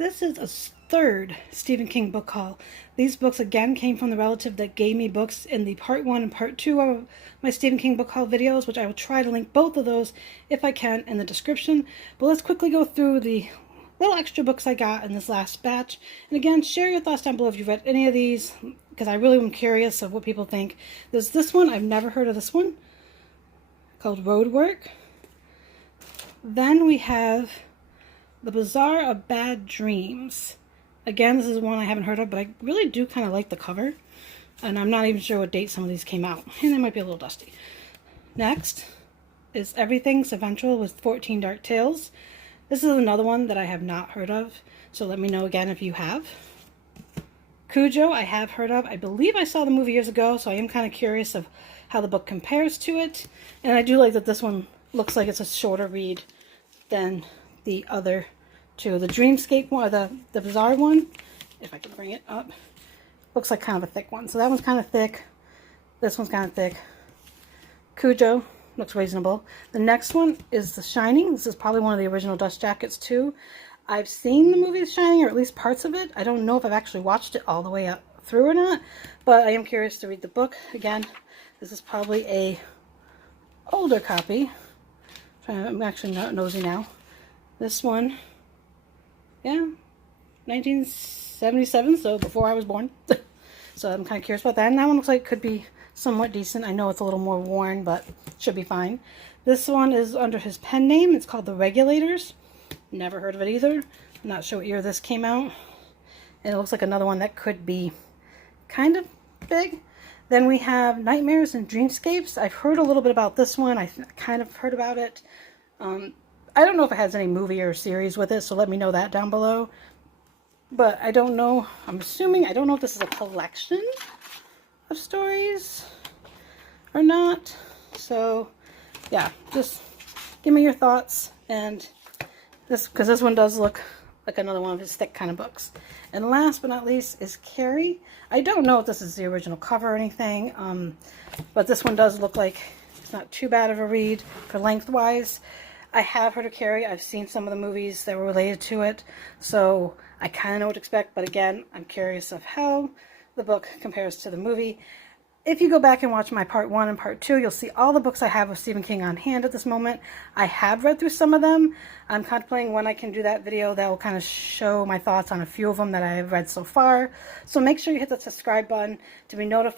This is a third Stephen King book haul. These books again came from the relative that gave me books in the part 1 and part 2 of my Stephen King book haul videos, which I will try to link both of those if I can in the description. But let's quickly go through the little extra books I got in this last batch. And again, share your thoughts down below if you've read any of these, because I really am curious of what people think. There's this one, I've never heard of this one, called Roadwork. Then we have The Bazaar of Bad Dreams. Again, this is one I haven't heard of, but I really do kind of like the cover. And I'm not even sure what date some of these came out. And they might be a little dusty. Next is Everything Seventual with 14 Dark Tales. This is another one that I have not heard of, so let me know again if you have. Cujo, I have heard of. I believe I saw the movie years ago, so I am kind of curious of how the book compares to it. And I do like that this one looks like it's a shorter read than the other two. The Dreamscape one, or the Bazaar one, if I can bring it up, looks like kind of a thick one. So that one's kind of thick. This one's kind of thick. Cujo looks reasonable. The next one is The Shining. This is probably one of the original dust jackets too. I've seen the movie The Shining, or at least parts of it. I don't know if I've actually watched it all the way up through or not, but I am curious to read the book. Again, this is probably a older copy. I'm actually not nosy now. This one, yeah, 1977, so before I was born. So I'm kind of curious about that. And that one looks like it could be somewhat decent. I know it's a little more worn, but should be fine. This one is under his pen name. It's called The Regulators. Never heard of it either. I'm not sure what year this came out. And it looks like another one that could be kind of big. Then we have Nightmares and Dreamscapes. I've heard a little bit about this one. I kind of heard about it. I don't know if it has any movie or series with it, so let me know that down below. But I don't know. I'm assuming, I don't know if this is a collection of stories or not. So, yeah, just give me your thoughts. And this, because this one does look like another one of his thick kind of books. And last but not least is Carrie. I don't know if this is the original cover or anything, but this one does look like it's not too bad of a read for lengthwise. I have heard of Carrie. I've seen some of the movies that were related to it, so I kind of know what to expect. But again, I'm curious of how the book compares to the movie. If you go back and watch my part 1 and part 2, you'll see all the books I have of Stephen King on hand at this moment. I have read through some of them. I'm contemplating when I can do that video that will kind of show my thoughts on a few of them that I have read so far. So make sure you hit the subscribe button to be notified